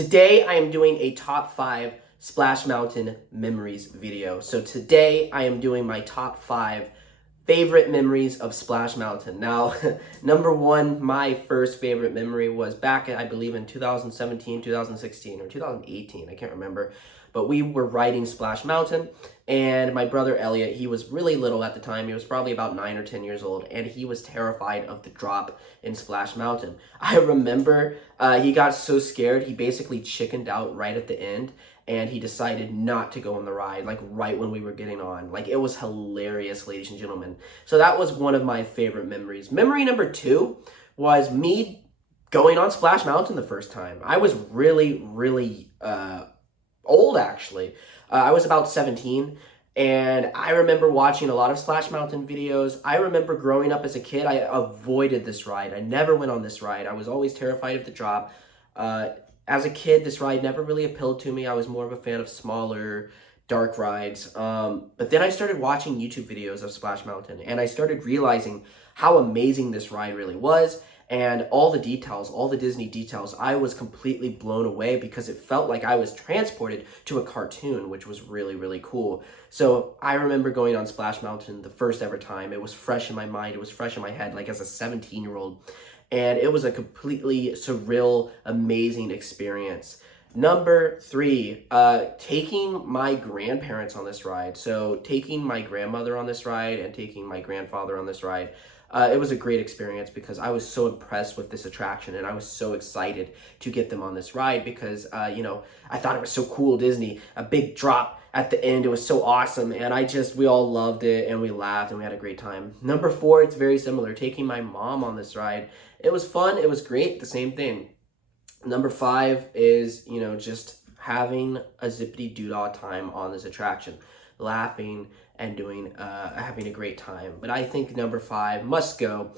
Today I am doing a top 5 Splash Mountain memories video. So today I am doing my top 5 favorite memories of Splash Mountain. Now, number 1, my first favorite memory was back, I believe, in 2017, 2016, or 2018, I can't remember. But we were riding Splash Mountain, and my brother Elliot, he was really little at the time. He was probably about 9 or 10 years old, and he was terrified of the drop in Splash Mountain. I remember he got so scared, he basically chickened out right at the end, and he decided not to go on the ride, like right when we were getting on. Like, it was hilarious, ladies and gentlemen. So that was one of my favorite memories. Memory number 2 was me going on Splash Mountain the first time. I was really old, actually. I was about 17, and I remember watching a lot of Splash Mountain videos. I remember growing up as a kid, I avoided this ride. I never went on this ride. I was always terrified of the drop. As a kid, this ride never really appealed to me. I was more of a fan of smaller, dark rides. But then I started watching YouTube videos of Splash Mountain, and I started realizing how amazing this ride really was. And all the details, all the Disney details, I was completely blown away because it felt like I was transported to a cartoon, which was really cool. So I remember going on Splash Mountain the first ever time. It was fresh in my mind. It was fresh in my head, like as a 17-year-old. And it was a completely surreal, amazing experience. Number 3, taking my grandparents on this ride. So taking my grandmother on this ride and taking my grandfather on this ride. It was a great experience because I was so impressed with this attraction, and I was so excited to get them on this ride because, I thought it was so cool, Disney. A big drop at the end. It was so awesome, and we all loved it, and we laughed, and we had a great time. Number 4, it's very similar. Taking my mom on this ride. It was fun. It was great. The same thing. Number 5 is, just having a zippity-doo-dah time on this attraction. Laughing and having a great time. But I think number 5 must go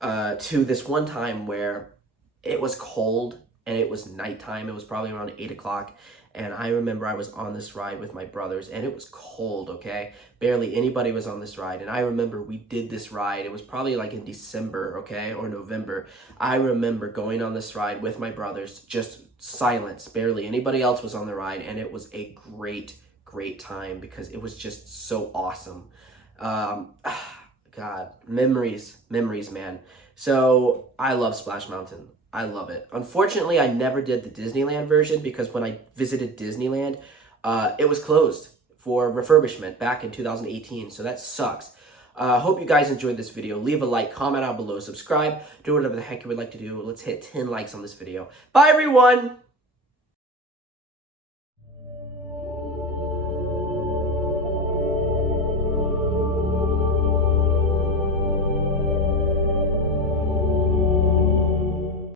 to this one time where it was cold and it was nighttime. It was probably around 8 o'clock. And I remember I was on this ride with my brothers, and it was cold, okay? Barely anybody was on this ride. And I remember we did this ride. It was probably like in December, okay, or November. I remember going on this ride with my brothers, just silence. Barely anybody else was on the ride, and it was a great time because it was just so awesome. God, memories, man. So I love Splash Mountain. I love it. Unfortunately, I never did the Disneyland version because when I visited Disneyland, it was closed for refurbishment back in 2018. So that sucks. Hope you guys enjoyed this video. Leave a like, comment down below, subscribe, do whatever the heck you would like to do. Let's hit 10 likes on this video. Bye, everyone!